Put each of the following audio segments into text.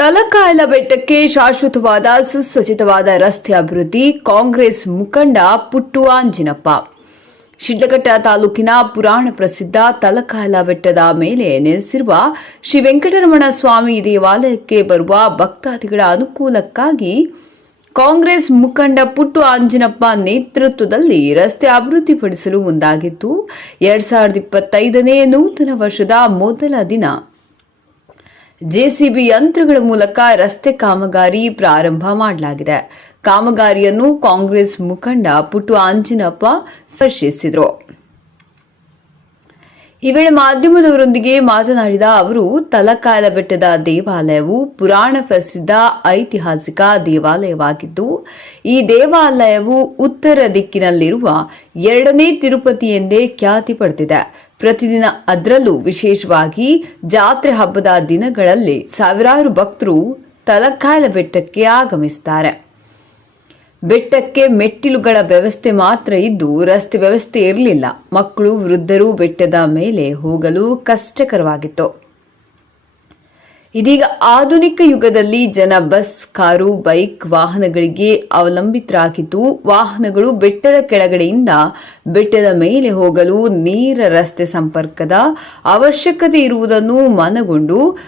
ತಲಕಾಯಲ ಬೆಟ್ಟಕ್ಕೆ ಶಾಶ್ವತವಾದ ಸುಸಜ್ಜಿತವಾದ ರಸ್ತೆ ಅಭಿವೃದ್ಧಿ, ಕಾಂಗ್ರೆಸ್ ಮುಖಂಡ ಪುಟ್ಟು ಆಂಜಿನಪ್ಪ. ಶಿಡ್ಲಘಟ್ಟ ತಾಲೂಕಿನ ಪುರಾಣ ಪ್ರಸಿದ್ಧ ತಲಕಾಯಲ ಬೆಟ್ಟದ ಮೇಲೆ ನೆಲೆಸಿರುವ ಶ್ರೀ ವೆಂಕಟರಮಣ ಸ್ವಾಮಿ ದೇವಾಲಯಕ್ಕೆ ಬರುವ ಭಕ್ತಾದಿಗಳ ಅನುಕೂಲಕ್ಕಾಗಿ ಕಾಂಗ್ರೆಸ್ ಮುಖಂಡ ಪುಟ್ಟು ಆಂಜನಪ್ಪ ನೇತೃತ್ವದಲ್ಲಿ ರಸ್ತೆ ಅಭಿವೃದ್ಧಿಪಡಿಸಲು ಮುಂದಾಗಿದ್ದು, ಎರಡ್ ಸಾವಿರದ ಇಪ್ಪತ್ತೈದನೇ ನೂತನ ವರ್ಷದ ಮೊದಲ ದಿನ. ಜೆಸಿಬಿ ಯಂತ್ರಗಳ ಮೂಲಕ ರಸ್ತೆ ಕಾಮಗಾರಿ ಪ್ರಾರಂಭ ಮಾಡಲಾಗಿದೆ. ಕಾಮಗಾರಿಯನ್ನು ಕಾಂಗ್ರೆಸ್ ಮುಖಂಡ ಪುಟ್ಟು ಆಂಜಿನಪ್ಪ ಸ್ಪರ್ಶಿಸಿದರು ಈ ವೇಳೆ ಮಾಧ್ಯಮದವರೊಂದಿಗೆ ಮಾತನಾಡಿದ ಅವರು, ತಲಕಾಲ ಬೆಟ್ಟದ ದೇವಾಲಯವು ಪುರಾಣ ಪ್ರಸಿದ್ಧ ಐತಿಹಾಸಿಕ ದೇವಾಲಯವಾಗಿದ್ದು, ಈ ದೇವಾಲಯವು ಉತ್ತರ ದಿಕ್ಕಿನಲ್ಲಿರುವ ಎರಡನೇ ತಿರುಪತಿ ಎಂದೇ ಖ್ಯಾತಿ ಪಡೆದಿದೆ. ಪ್ರತಿದಿನ ಅದರಲ್ಲೂ ವಿಶೇಷವಾಗಿ ಜಾತ್ರೆ ಹಬ್ಬದ ದಿನಗಳಲ್ಲಿ ಸಾವಿರಾರು ಭಕ್ತರು ತಲಕಾಯಲ ಬೆಟ್ಟಕ್ಕೆ ಆಗಮಿಸುತ್ತಾರೆ ಬೆಟ್ಟಕ್ಕೆ ಮೆಟ್ಟಿಲುಗಳ ವ್ಯವಸ್ಥೆ ಮಾತ್ರ ಇದ್ದು ರಸ್ತೆ ವ್ಯವಸ್ಥೆ ಇರಲಿಲ್ಲ. ಮಕ್ಕಳು, ವೃದ್ಧರು ಬೆಟ್ಟದ ಮೇಲೆ ಹೋಗಲು ಕಷ್ಟಕರವಾಗಿತ್ತು. ಇದೀಗ ಆಧುನಿಕ ಯುಗದಲ್ಲಿ ಜನ ಬಸ್, ಕಾರು, ಬೈಕ್ ವಾಹನಗಳಿಗೆ ಅವಲಂಬಿತರಾಗಿದ್ದು, ವಾಹನಗಳು ಬೆಟ್ಟದ ಕೆಳಗಡೆಯಿಂದ ಬೆಟ್ಟದ ಮೇಲೆ ಹೋಗಲು ನೇರ ರಸ್ತೆ ಸಂಪರ್ಕದ ಅವಶ್ಯಕತೆ ಇರುವುದನ್ನು ಮನಗೊಂಡು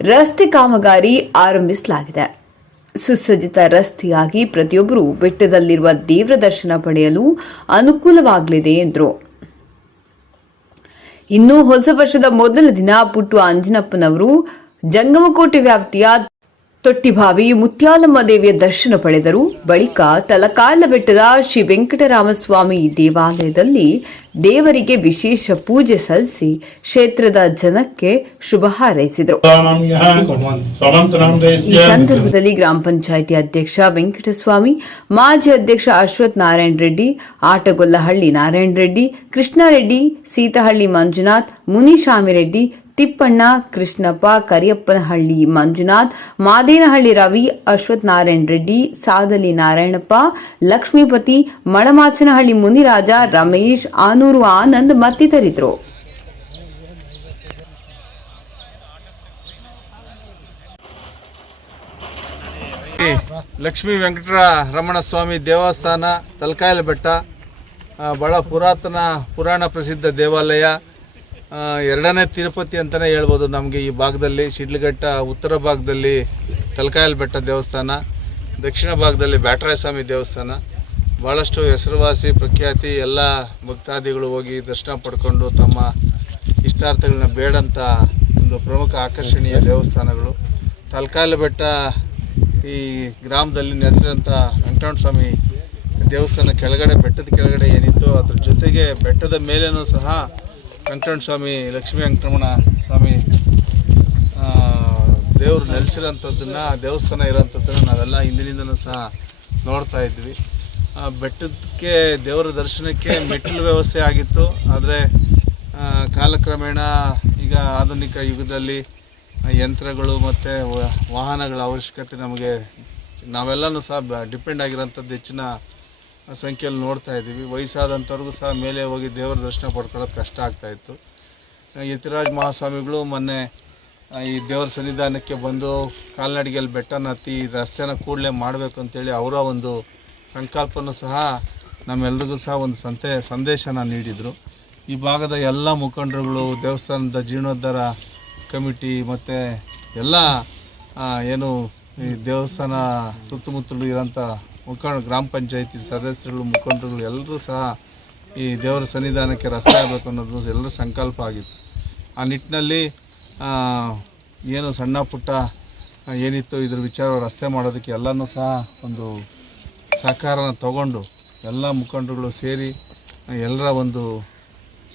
ರಸ್ತೆ ಕಾಮಗಾರಿ ಆರಂಭಿಸಲಾಗಿದೆ. ಸುಸಜ್ಜಿತ ರಸ್ತೆಯಾಗಿ ಪ್ರತಿಯೊಬ್ಬರು ಬೆಟ್ಟದಲ್ಲಿರುವ ದೇವರ ದರ್ಶನ ಪಡೆಯಲು ಅನುಕೂಲವಾಗಲಿದೆ ಎಂದರು. ಇನ್ನು ಹೊಸ ವರ್ಷದ ಮೊದಲ ದಿನ ಪುಟ್ಟು ಅಂಜನಪ್ಪನವರು ಜಂಗಮಕೋಟೆ ವ್ಯಾಪ್ತಿಯ ತೊಟ್ಟಿಭಾವಿ ಮುತ್ಯಾಲಮ್ಮ ದೇವಿಯ ದರ್ಶನ ಪಡೆದರು. ಬಳಿಕ ತಲಕಾಲ ಬೆಟ್ಟದ ಶ್ರೀ ವೆಂಕಟರಾಮಸ್ವಾಮಿ ದೇವಾಲಯದಲ್ಲಿ ದೇವರಿಗೆ ವಿಶೇಷ ಪೂಜೆ ಸಲ್ಲಿಸಿ ಕ್ಷೇತ್ರದ ಜನಕ್ಕೆ ಶುಭ ಹಾರೈಸಿದರು. ಈ ಸಂದರ್ಭದಲ್ಲಿ ಗ್ರಾಮ ಪಂಚಾಯಿತಿ ಅಧ್ಯಕ್ಷ ವೆಂಕಟಸ್ವಾಮಿ, ಮಾಜಿ ಅಧ್ಯಕ್ಷ ಅಶ್ವಥ್ ನಾರಾಯಣ ರೆಡ್ಡಿ, ಆಟಗೊಲ್ಲಹಳ್ಳಿ ನಾರಾಯಣ ರೆಡ್ಡಿ, ಕೃಷ್ಣಾರೆಡ್ಡಿ, ಸೀತಹಳ್ಳಿ ಮಂಜುನಾಥ್ ಮುನಿಶಾಮಿರೆಡ್ಡಿ ತಿಪ್ಪಣ್ಣ, ಕೃಷ್ಣಪ್ಪ, ಕರಿಯಪ್ಪನಹಳ್ಳಿ, ಮಂಜುನಾಥ್, ಮಾದೇನಹಳ್ಳಿ ರವಿ ಅಶ್ವಥ್ ನಾರಾಯಣ ರೆಡ್ಡಿ ಸಾದಲಿ ನಾರಾಯಣಪ್ಪ, ಲಕ್ಷ್ಮೀಪತಿ ಮಳಮಾಚನಹಳ್ಳಿ ಮುನಿರಾಜ, ರಮೇಶ್, ಆನೂರು ಆನಂದ್ ಮತ್ತಿತರಿದ್ರು ಲಕ್ಷ್ಮೀ ವೆಂಕಟರ ರಮಣ ಸ್ವಾಮಿ ದೇವಸ್ಥಾನ ತಲಕಾಯಲ ಬೆಟ್ಟ ಬಹಳ ಪುರಾತನ ಪುರಾಣ ಪ್ರಸಿದ್ಧ ದೇವಾಲಯ ಎರಡನೇ ತಿರುಪತಿ ಅಂತಲೇ ಹೇಳ್ಬೋದು. ನಮಗೆ ಈ ಭಾಗದಲ್ಲಿ ಶಿಡ್ಲಘಟ್ಟ, ಉತ್ತರ ಭಾಗದಲ್ಲಿ ತಲಕಾಯಲ್ ಬೆಟ್ಟ ದೇವಸ್ಥಾನ, ದಕ್ಷಿಣ ಭಾಗದಲ್ಲಿ ಬ್ಯಾಟರಾಯ ಸ್ವಾಮಿ ದೇವಸ್ಥಾನ. ಭಾಳಷ್ಟು ಹೆಸರುವಾಸಿ, ಪ್ರಖ್ಯಾತಿ ಎಲ್ಲ ಭಕ್ತಾದಿಗಳು ಹೋಗಿ ದರ್ಶನ ಪಡ್ಕೊಂಡು ತಮ್ಮ ಇಷ್ಟಾರ್ಥಗಳನ್ನ ಬೇಡಂತ ಒಂದು ಪ್ರಮುಖ ಆಕರ್ಷಣೀಯ ದೇವಸ್ಥಾನಗಳು. ತಲಕಾಯಲ್ ಬೆಟ್ಟ ಈ ಗ್ರಾಮದಲ್ಲಿ ನೆಲೆಸಿದಂಥ ವೆಂಕಟರಮಣ ಸ್ವಾಮಿ ದೇವಸ್ಥಾನ ಕೆಳಗಡೆ, ಬೆಟ್ಟದ ಕೆಳಗಡೆ ಏನಿತ್ತು ಅದ್ರ ಜೊತೆಗೆ ಬೆಟ್ಟದ ಮೇಲೇನೂ ಸಹ ವೆಂಕಟರಮಣ ಸ್ವಾಮಿ, ಲಕ್ಷ್ಮೀ ವೆಂಕಟರಮಣ ಸ್ವಾಮಿ ದೇವರು ನೆಲೆಸಿರೋಂಥದ್ದನ್ನು, ದೇವಸ್ಥಾನ ಇರೋಂಥದ್ದನ್ನು ನಾವೆಲ್ಲ ಹಿಂದಿನಿಂದಲೂ ಸಹ ನೋಡ್ತಾ ಇದ್ವಿ. ಬೆಟ್ಟಕ್ಕೆ ದೇವರ ದರ್ಶನಕ್ಕೆ ಮೆಟ್ಟಿಲು ವ್ಯವಸ್ಥೆ ಆಗಿತ್ತು. ಆದರೆ ಕಾಲಕ್ರಮೇಣ ಈಗ ಆಧುನಿಕ ಯುಗದಲ್ಲಿ ಯಂತ್ರಗಳು ಮತ್ತು ವಾಹನಗಳ ಅವಶ್ಯಕತೆ ನಮಗೆ, ನಾವೆಲ್ಲನೂ ಸಹ ಡಿಪೆಂಡ್ ಆಗಿರೋಂಥದ್ದು ಹೆಚ್ಚಿನ ಸಂಖ್ಯೆಯಲ್ಲಿ ನೋಡ್ತಾ ಇದ್ದೀವಿ. ವಯಸ್ಸಾದಂಥವ್ರಿಗೂ ಸಹ ಮೇಲೆ ಹೋಗಿ ದೇವರ ದರ್ಶನ ಪಡ್ಕೊಳ್ಳೋದು ಕಷ್ಟ ಆಗ್ತಾಯಿತ್ತು ಯತಿರಾಜ್ ಮಹಾಸ್ವಾಮಿಗಳು ಮೊನ್ನೆ ಈ ದೇವರ ಸನ್ನಿಧಾನಕ್ಕೆ ಬಂದು ಕಾಲ್ನಡಿಗೆಯಲ್ಲಿ ಬೆಟ್ಟನ ಹತ್ತಿ ರಸ್ತೆನ ಕೂಡಲೇ ಮಾಡಬೇಕು ಅಂತೇಳಿ ಅವರ ಒಂದು ಸಂಕಲ್ಪನೂ ಸಹ ನಮ್ಮೆಲ್ರಿಗೂ ಸಹ ಒಂದು ಸಂತೆ, ಸಂದೇಶನ ನೀಡಿದರು. ಈ ಭಾಗದ ಎಲ್ಲ ಮುಖಂಡರುಗಳು, ದೇವಸ್ಥಾನದ ಜೀರ್ಣೋದ್ಧಾರ ಕಮಿಟಿ ಮತ್ತು ಎಲ್ಲ ಏನು ಈ ದೇವಸ್ಥಾನ ಸುತ್ತಮುತ್ತಲು ಇರೋಂಥ ಮುಖಂಡ ಗ್ರಾಮ ಪಂಚಾಯತಿ ಸದಸ್ಯರುಗಳು, ಮುಖಂಡರುಗಳು ಎಲ್ಲರೂ ಸಹ ಈ ದೇವರ ಸನ್ನಿಧಾನಕ್ಕೆ ರಸ್ತೆ ಆಗಬೇಕು ಅನ್ನೋದು ಎಲ್ಲರ ಸಂಕಲ್ಪ ಆಗಿತ್ತು. ಆ ನಿಟ್ಟಿನಲ್ಲಿ ಏನು ಸಣ್ಣ ಪುಟ್ಟ ಏನಿತ್ತು ಇದ್ರ ವಿಚಾರ ರಸ್ತೆ ಮಾಡೋದಕ್ಕೆ ಎಲ್ಲನೂ ಸಹ ಒಂದು ಸಹಕಾರನ ತಗೊಂಡು ಎಲ್ಲ ಮುಖಂಡರುಗಳು ಸೇರಿ, ಎಲ್ಲರ ಒಂದು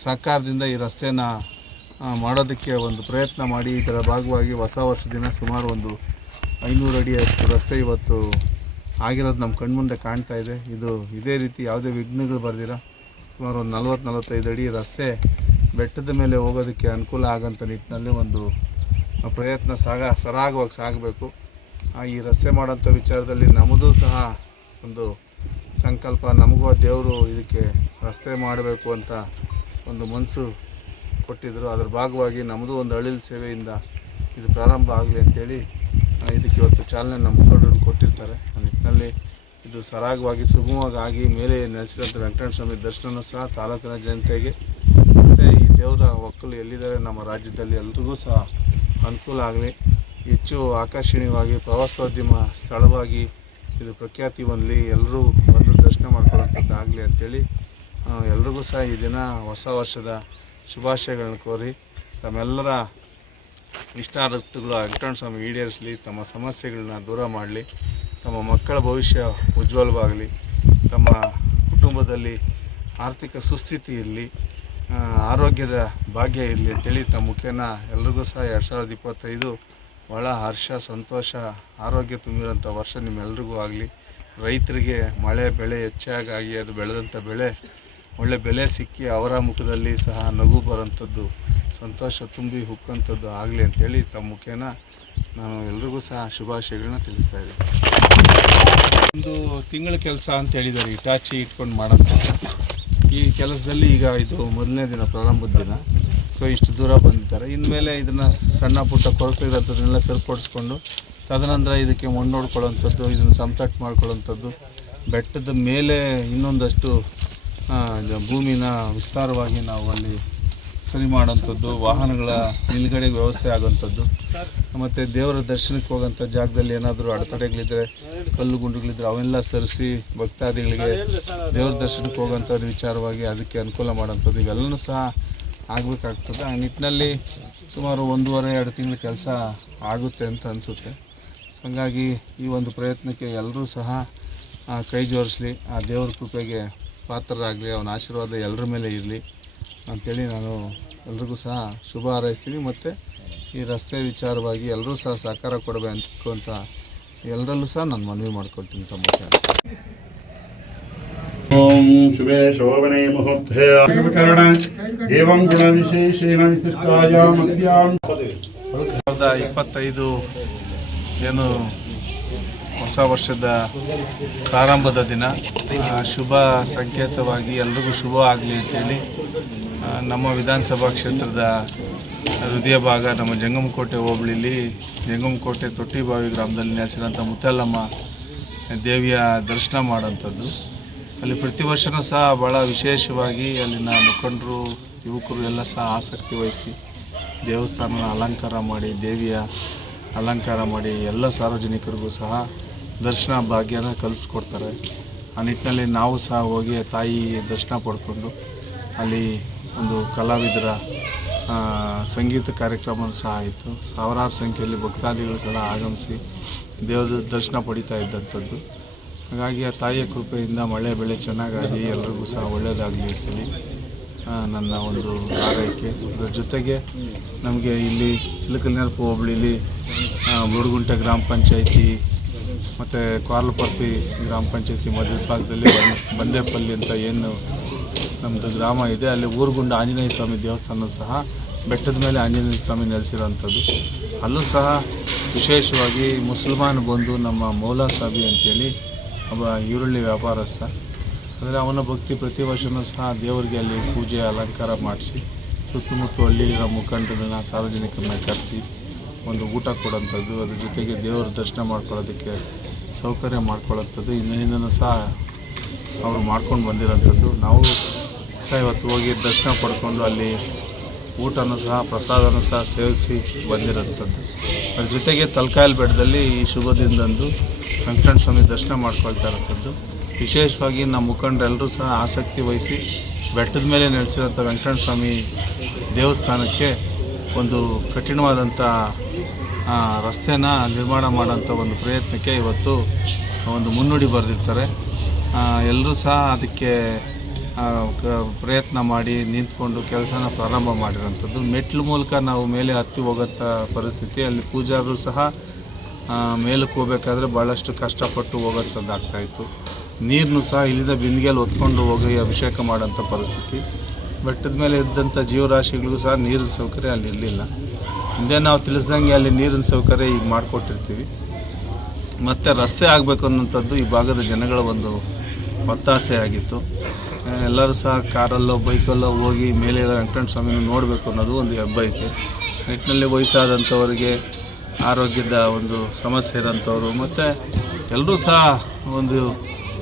ಸಹಕಾರದಿಂದ ಈ ರಸ್ತೆನ ಮಾಡೋದಕ್ಕೆ ಒಂದು ಪ್ರಯತ್ನ ಮಾಡಿ. ಇದರ ಭಾಗವಾಗಿ ಹೊಸ ವರ್ಷ ದಿನ ಸುಮಾರು ಒಂದು ಐನೂರು ಅಡಿ ರಸ್ತೆ ಇವತ್ತು ಆಗಿರೋದು ನಮ್ಮ ಕಣ್ಮುಂದೆ ಕಾಣ್ತಾ ಇದೆ. ಇದು ಇದೇ ರೀತಿ ಯಾವುದೇ ವಿಘ್ನಗಳು ಬರ್ದಿರ? ಸುಮಾರು ಒಂದು ನಲ್ವತ್ತು ನಲವತ್ತೈದು ಅಡಿ ರಸ್ತೆ ಬೆಟ್ಟದ ಮೇಲೆ ಹೋಗೋದಕ್ಕೆ ಅನುಕೂಲ ಆಗೋಂಥ ನಿಟ್ಟಿನಲ್ಲಿ ಒಂದು ಪ್ರಯತ್ನ ಸಾಗ ಸರಾಗವಾಗಿ ಸಾಗಬೇಕು. ಈ ರಸ್ತೆ ಮಾಡೋಂಥ ವಿಚಾರದಲ್ಲಿ ನಮ್ಮದು ಸಹ ಒಂದು ಸಂಕಲ್ಪ ನಮಗೂ ದೇವರು ಇದಕ್ಕೆ ರಸ್ತೆ ಮಾಡಬೇಕು ಅಂತ ಒಂದು ಮನಸ್ಸು ಕೊಟ್ಟಿದ್ದರು ಅದರ ಭಾಗವಾಗಿ ನಮ್ಮದು ಒಂದು ಅಳಿಲು ಸೇವೆಯಿಂದ ಇದು ಪ್ರಾರಂಭ ಆಗಲಿ ಅಂತೇಳಿ ಆ, ಇದಕ್ಕೆ ಇವತ್ತು ಚಾಲನೆ ನಮ್ಮ ಮುಖಂಡರು ಕೊಟ್ಟಿರ್ತಾರೆ. ಆ ನಿಟ್ಟಿನಲ್ಲಿ ಇದು ಸರಾಗವಾಗಿ ಸುಗಮವಾಗಿ ಆಗಿ ಮೇಲೆ ನೆಲೆಸಿರೋಂಥ ವೆಂಕಟೇಶ್ವರ ಸ್ವಾಮಿ ದರ್ಶನ ಸಹ ತಾಲೂಕಿನ ಜನತೆಗೆ. ಮತ್ತು ಈ ದೇವರ ಒಕ್ಕಲು ಎಲ್ಲಿದ್ದಾರೆ? ನಮ್ಮ ರಾಜ್ಯದಲ್ಲಿ ಎಲ್ರಿಗೂ ಸಹ ಅನುಕೂಲ ಆಗಲಿ. ಹೆಚ್ಚು ಆಕರ್ಷಣೀಯವಾಗಿ ಪ್ರವಾಸೋದ್ಯಮ ಸ್ಥಳವಾಗಿ ಇದು ಪ್ರಖ್ಯಾತಿ ಹೊಂದಲಿ. ಎಲ್ಲರೂ ಬಂದು ದರ್ಶನ ಮಾಡ್ಕೊಳ್ಳೋಂಥದ್ದಾಗಲಿ ಅಂತೇಳಿ ಆ, ಎಲ್ರಿಗೂ ಸಹ ಈ ದಿನ ಹೊಸ ವರ್ಷದ ಶುಭಾಶಯಗಳನ್ನು ಕೋರಿ ತಮ್ಮೆಲ್ಲರ ಇಷ್ಟಾರ್ಥಗಳು ವೆಂಕಟರಮಣ ಸ್ವಾಮಿ ಈಡೇರಿಸಲಿ, ತಮ್ಮ ಸಮಸ್ಯೆಗಳನ್ನ ದೂರ ಮಾಡಲಿ, ತಮ್ಮ ಮಕ್ಕಳ ಭವಿಷ್ಯ ಉಜ್ವಲವಾಗಲಿ, ತಮ್ಮ ಕುಟುಂಬದಲ್ಲಿ ಆರ್ಥಿಕ ಸುಸ್ಥಿತಿ ಇರಲಿ ಆರೋಗ್ಯದ ಭಾಗ್ಯ ಇರಲಿ ಅಂತೇಳಿ ತಮ್ಮ ಮುಖೇನ ಎಲ್ರಿಗೂ ಸಹ ಎರಡು ಸಾವಿರದ ಇಪ್ಪತ್ತೈದು ಭಾಳ ಹರ್ಷ, ಸಂತೋಷ, ಆರೋಗ್ಯ ತುಂಬಿರೋಂಥ ವರ್ಷ ನಿಮ್ಮೆಲ್ರಿಗೂ ಆಗಲಿ. ರೈತರಿಗೆ ಮಳೆ, ಬೆಳೆ ಹೆಚ್ಚಾಗಿ ಅದು ಬೆಳೆದಂಥ ಬೆಳೆ, ಒಳ್ಳೆ ಬೆಲೆ ಸಿಕ್ಕಿ ಅವರ ಮುಖದಲ್ಲಿ ಸಹ ನಗು ಬರೋಂಥದ್ದು ಸಂತೋಷ ತುಂಬಿ ಹುಕ್ಕಂಥದ್ದು ಆಗಲಿ ಅಂತೇಳಿ ತಮ್ಮ ಮುಖೇನ ನಾನು ಎಲ್ರಿಗೂ ಸಹ ಶುಭಾಶಯಗಳನ್ನ ತಿಳಿಸ್ತಾ ಇದ್ದೀನಿ. ಒಂದು ತಿಂಗಳ ಕೆಲಸ ಅಂತ ಹೇಳಿದ್ದಾರೆ ಇಟಾಚಿ ಇಟ್ಕೊಂಡು ಮಾಡೋದು. ಈ ಕೆಲಸದಲ್ಲಿ ಈಗ ಇದು ಮೊದಲನೇ ದಿನ, ಪ್ರಾರಂಭದ ದಿನ. ಸೊ ಇಷ್ಟು ದೂರ ಬಂದಿದ್ದಾರೆ. ಇನ್ಮೇಲೆ ಇದನ್ನು ಸಣ್ಣ ಪುಟ್ಟ ಕೊರತೆ ಇರೋದನ್ನೆಲ್ಲ ಸರಿಪಡಿಸ್ಕೊಂಡು, ತದನಂತರ ಇದಕ್ಕೆ ಮಣ್ಣು ನೋಡ್ಕೊಳ್ಳೋಂಥದ್ದು ಇದನ್ನು ಸಂತಟ್ ಮಾಡ್ಕೊಳ್ಳೋಂಥದ್ದು ಬೆಟ್ಟದ ಮೇಲೆ ಇನ್ನೊಂದಷ್ಟು ಭೂಮಿನ ವಿಸ್ತಾರವಾಗಿ ನಾವು ಅಲ್ಲಿ ಸರಿ ಮಾಡೋಂಥದ್ದು ವಾಹನಗಳ ನಿಲುಗಡೆ ವ್ಯವಸ್ಥೆ ಆಗೋಂಥದ್ದು ಮತ್ತು ದೇವರ ದರ್ಶನಕ್ಕೆ ಹೋಗೋಂಥ ಜಾಗದಲ್ಲಿ ಏನಾದರೂ ಅಡೆತಡೆಗಳಿದ್ದರೆ ಕಲ್ಲು ಗುಂಡುಗಳಿದ್ದರೆ ಅವೆಲ್ಲ ಸರಿಸಿ ಭಕ್ತಾದಿಗಳಿಗೆ ದೇವ್ರ ದರ್ಶನಕ್ಕೆ ಹೋಗೋಂಥದ್ದು ವಿಚಾರವಾಗಿ ಅದಕ್ಕೆ ಅನುಕೂಲ ಮಾಡೋಂಥದ್ದು ಇವೆಲ್ಲನೂ ಸಹ ಆಗಬೇಕಾಗ್ತದೆ. ಆ ನಿಟ್ಟಿನಲ್ಲಿ ಸುಮಾರು ಒಂದೂವರೆ, ಎರಡು ತಿಂಗಳ ಕೆಲಸ ಆಗುತ್ತೆ ಅಂತ ಅನಿಸುತ್ತೆ. ಹಾಗಾಗಿ ಈ ಒಂದು ಪ್ರಯತ್ನಕ್ಕೆ ಎಲ್ಲರೂ ಸಹ ಕೈ ಜೋಡಿಸ್ಲಿ ಆ ದೇವ್ರ ಕೃಪೆಗೆ ಪಾತ್ರರಾಗಲಿ, ಅವನ ಆಶೀರ್ವಾದ ಎಲ್ಲರ ಮೇಲೆ ಇರಲಿ. ಅಂಥೇಳಿ ನಾನು ಎಲ್ರಿಗೂ ಸಹ ಶುಭ ಹಾರೈಸ್ತೀನಿ. ಮತ್ತು ಈ ರಸ್ತೆ ವಿಚಾರವಾಗಿ ಎಲ್ಲರೂ ಸಹ ಸಹಕಾರ ಕೊಡಬೇಕು ಅಂತ ಎಲ್ಲರಲ್ಲೂ ಸಹ ನಾನು ಮನವಿ ಮಾಡ್ಕೊಳ್ತೀನಿ ತಮ್ಮ ಶುಭೇ ಓಂ ಶುಭೆ ಶೋಭನೆ ಮುಹೂರ್ತೆ. ಏವಂ ಇಪ್ಪತ್ತೈದು ಏನು ಹೊಸ ವರ್ಷದ ಪ್ರಾರಂಭದ ದಿನ. ಶುಭ ಸಂಕೇತವಾಗಿ ಎಲ್ರಿಗೂ ಶುಭ ಆಗಲಿ ಅಂತೇಳಿ ನಮ್ಮ ವಿಧಾನಸಭಾ ಕ್ಷೇತ್ರದ ಹೃದಯ ಭಾಗ ನಮ್ಮ ಜಂಗಮಕೋಟೆ ಹೋಬಳಿಲಿ, ಜಂಗಮಕೋಟೆ ತೊಟ್ಟಿಬಾವಿ ಗ್ರಾಮದಲ್ಲಿ ನೆಲೆಸಿರೋಂಥ ಮುತ್ತಲ್ಲಮ್ಮ ದೇವಿಯ ದರ್ಶನ ಮಾಡೋಂಥದ್ದು ಅಲ್ಲಿ ಪ್ರತಿ ವರ್ಷವೂ ಸಹ ಭಾಳ ವಿಶೇಷವಾಗಿ ಅಲ್ಲಿನ ಮುಖಂಡರು, ಯುವಕರು ಎಲ್ಲ ಸಹ ಆಸಕ್ತಿ ವಹಿಸಿ ದೇವಸ್ಥಾನನ ಅಲಂಕಾರ ಮಾಡಿ, ದೇವಿಯ ಅಲಂಕಾರ ಮಾಡಿ ಎಲ್ಲ ಸಾರ್ವಜನಿಕರಿಗೂ ಸಹ ದರ್ಶನ ಭಾಗ್ಯನ ಕಲ್ಪಿಸ್ಕೊಡ್ತಾರೆ. ಆ ನಿಟ್ಟಿನಲ್ಲಿ ನಾವು ಸಹ ಹೋಗಿ ತಾಯಿ ದರ್ಶನ ಪಡ್ಕೊಂಡು ಅಲ್ಲಿ ಒಂದು ಕಲಾವಿದರ ಸಂಗೀತ ಕಾರ್ಯಕ್ರಮ ಸಹ ಆಯಿತು. ಸಾವಿರಾರು ಸಂಖ್ಯೆಯಲ್ಲಿ ಭಕ್ತಾದಿಗಳು ಸಹ ಆಗಮಿಸಿ ದೇವರ ದರ್ಶನ ಪಡಿತಾ ಇದ್ದಂಥದ್ದು. ಹಾಗಾಗಿ ಆ ತಾಯಿಯ ಕೃಪೆಯಿಂದ ಮಳೆ, ಬೆಳೆ ಚೆನ್ನಾಗಾಗಿ ಎಲ್ರಿಗೂ ಸಹ ಒಳ್ಳೆಯದಾಗಲಿ ಅಂತೇಳಿ ನನ್ನ ಒಂದು ಆರೈಕೆ ಅದರ ಜೊತೆಗೆ ನಮಗೆ ಇಲ್ಲಿ ಚಿಲಕಲ್ನೆರಪು ಹೋಬಳಿಲಿ ಬುಡಗುಂಟೆ ಗ್ರಾಮ ಪಂಚಾಯಿತಿ ಮತ್ತು ಕಾರ್ಲಪರ್ತಿ ಗ್ರಾಮ ಪಂಚಾಯಿತಿ ಮಧ್ಯ ಭಾಗದಲ್ಲಿ ಬಂದೇಪಲ್ಲಿ ಅಂತ ಏನು ನಮ್ಮದು ಗ್ರಾಮ ಇದೆ. ಅಲ್ಲಿ ಊರುಗುಂಡ ಆಂಜನೇಯ ಸ್ವಾಮಿ ದೇವಸ್ಥಾನ ಸಹ ಬೆಟ್ಟದ ಮೇಲೆ ಆಂಜನೇಯ ಸ್ವಾಮಿ ನೆಲೆಸಿರೋವಂಥದ್ದು. ಅಲ್ಲೂ ಸಹ ವಿಶೇಷವಾಗಿ ಮುಸಲ್ಮಾನ್ ಬಂದು ನಮ್ಮ ಮೌಲಾ ಸಾಬಿ ಅಂತೇಳಿ ಒಬ್ಬ ಈರುಳ್ಳಿ ವ್ಯಾಪಾರಸ್ಥ. ಅಂದರೆ ಅವನ ಭಕ್ತಿ ಪ್ರತಿ ವರ್ಷವೂ ಸಹ ದೇವರಿಗೆ ಅಲ್ಲಿ ಪೂಜೆ, ಅಲಂಕಾರ ಮಾಡಿಸಿ, ಸುತ್ತಮುತ್ತ ಹಳ್ಳಿಗಳ ಮುಖಂಡರನ್ನ ಸಾರ್ವಜನಿಕರನ್ನ ಕರೆಸಿ ಒಂದು ಊಟ ಕೊಡೋಂಥದ್ದು ಅದ್ರ ಜೊತೆಗೆ ದೇವರ ದರ್ಶನ ಮಾಡ್ಕೊಳ್ಳೋದಕ್ಕೆ ಸೌಕರ್ಯ ಮಾಡ್ಕೊಳ್ಳೋಂಥದ್ದು ಇನ್ನೂ ಸಹ ಅವರು ಮಾಡ್ಕೊಂಡು ಬಂದಿರೋಂಥದ್ದು ನಾವು ಸಹ ಇವತ್ತು ಹೋಗಿ ದರ್ಶನ ಪಡ್ಕೊಂಡು ಅಲ್ಲಿ ಊಟನೂ ಸಹ, ಪ್ರಸಾದನೂ ಸಹ ಸೇವಿಸಿ ಬಂದಿರೋಂಥದ್ದು ಅದ್ರ ಜೊತೆಗೆ ತಲಕಾಯಲ್ ಬೆಟ್ಟದಲ್ಲಿ ಈ ಶುಭ ದಿನದಂದು ಸ್ವಾಮಿ ದರ್ಶನ ಮಾಡ್ಕೊಳ್ತಾ ಇರೋಂಥದ್ದು ವಿಶೇಷವಾಗಿ ನಮ್ಮ ಮುಖಂಡರೆಲ್ಲರೂ ಸಹ ಆಸಕ್ತಿ ವಹಿಸಿ ಬೆಟ್ಟದ ಮೇಲೆ ನೆಲೆಸಿರೋಂಥ ವೆಂಕಟರಮಣ ಸ್ವಾಮಿ ದೇವಸ್ಥಾನಕ್ಕೆ ಒಂದು ಕಠಿಣವಾದಂಥ ರಸ್ತೆನ ನಿರ್ಮಾಣ ಮಾಡೋಂಥ ಒಂದು ಪ್ರಯತ್ನಕ್ಕೆ ಇವತ್ತು ಒಂದು ಮುನ್ನುಡಿ ಬರೆದಿರ್ತಾರೆ. ಎಲ್ಲರೂ ಸಹ ಅದಕ್ಕೆ ಪ್ರಯತ್ನ ಮಾಡಿ ನಿಂತ್ಕೊಂಡು ಕೆಲಸನ ಪ್ರಾರಂಭ ಮಾಡಿರೋಂಥದ್ದು. ಮೆಟ್ಲು ಮೂಲಕ ನಾವು ಮೇಲೆ ಹತ್ತಿ ಹೋಗೋಂಥ ಪರಿಸ್ಥಿತಿ, ಅಲ್ಲಿ ಪೂಜಾರರು ಸಹ ಮೇಲಕ್ಕೆ ಹೋಗ್ಬೇಕಾದ್ರೆ ಭಾಳಷ್ಟು ಕಷ್ಟಪಟ್ಟು ಹೋಗೋಂಥದ್ದು ಆಗ್ತಾಯಿತ್ತು ನೀರನ್ನು ಸಹ ಇಲ್ಲಿಂದ ಬಿಂದಿಗೆಯಲ್ಲಿ ಹೊತ್ಕೊಂಡು ಹೋಗಿ ಅಭಿಷೇಕ ಮಾಡೋಂಥ ಪರಿಸ್ಥಿತಿ. ಬೆಟ್ಟದ ಮೇಲೆ ಇದ್ದಂಥ ಜೀವರಾಶಿಗಳಿಗೂ ಸಹ ನೀರಿನ ಸೌಕರ್ಯ ಅಲ್ಲಿ ಇರಲಿಲ್ಲ. ಹಿಂದೆ ನಾವು ತಿಳಿಸ್ದಂಗೆ ಅಲ್ಲಿ ನೀರಿನ ಸೌಕರ್ಯ ಈಗ ಮಾಡಿಕೊಟ್ಟಿರ್ತೀವಿ. ಮತ್ತು ರಸ್ತೆ ಆಗಬೇಕು ಅನ್ನೋಂಥದ್ದು ಈ ಭಾಗದ ಜನಗಳ ಒಂದು ಒತ್ತಾಸೆ ಆಗಿತ್ತು. ಎಲ್ಲರೂ ಸಹ ಕಾರಲ್ಲೋ, ಬೈಕಲ್ಲೋ ಹೋಗಿ ಮೇಲೆ ವೆಂಕಟರಮಣ ಸ್ವಾಮಿನ ನೋಡಬೇಕು ಅನ್ನೋದು ಒಂದು ಹೆಬ್ಬ ಐತೆ. ನಿಟ್ಟಿನಲ್ಲಿ ವಯಸ್ಸಾದಂಥವ್ರಿಗೆ ಆರೋಗ್ಯದ ಒಂದು ಸಮಸ್ಯೆ ಇರೋಂಥವ್ರು, ಮತ್ತು ಎಲ್ಲರೂ ಸಹ ಒಂದು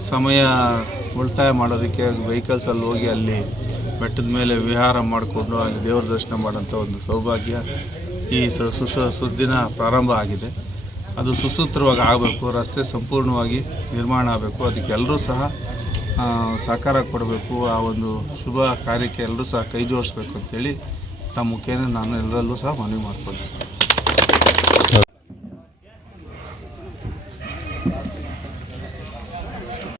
ಸಮಯ ಉಳಿತಾಯ ಮಾಡೋದಕ್ಕೆ ವೆಹಿಕಲ್ಸಲ್ಲಿ ಹೋಗಿ ಅಲ್ಲಿ ಬೆಟ್ಟದ ಮೇಲೆ ವಿಹಾರ ಮಾಡಿಕೊಂಡು ಅಲ್ಲಿ ದೇವ್ರ ದರ್ಶನ ಮಾಡೋಂಥ ಒಂದು ಸೌಭಾಗ್ಯ ಈ ಸುಸ, ಸುದ್ದಿನ ಪ್ರಾರಂಭ ಆಗಿದೆ. ಅದು ಸುಸೂತ್ರವಾಗಿ ಆಗಬೇಕು, ರಸ್ತೆ ಸಂಪೂರ್ಣವಾಗಿ ನಿರ್ಮಾಣ ಆಗಬೇಕು. ಅದಕ್ಕೆ ಎಲ್ಲರೂ ಸಹ ಸಹಕಾರ ಕೊಡಬೇಕು, ಆ ಒಂದು ಶುಭ ಕಾರ್ಯಕ್ಕೆ ಎಲ್ಲರೂ ಸಹ ಕೈ ಜೋಡಿಸ್ಬೇಕು ಅಂತೇಳಿ ತಮ್ಮ ಮುಖೇನ ನಾನು ಎಲ್ಲರಲ್ಲೂ ಸಹ ಮನವಿ ಮಾಡ್ಕೊಳ್ತೀನಿ.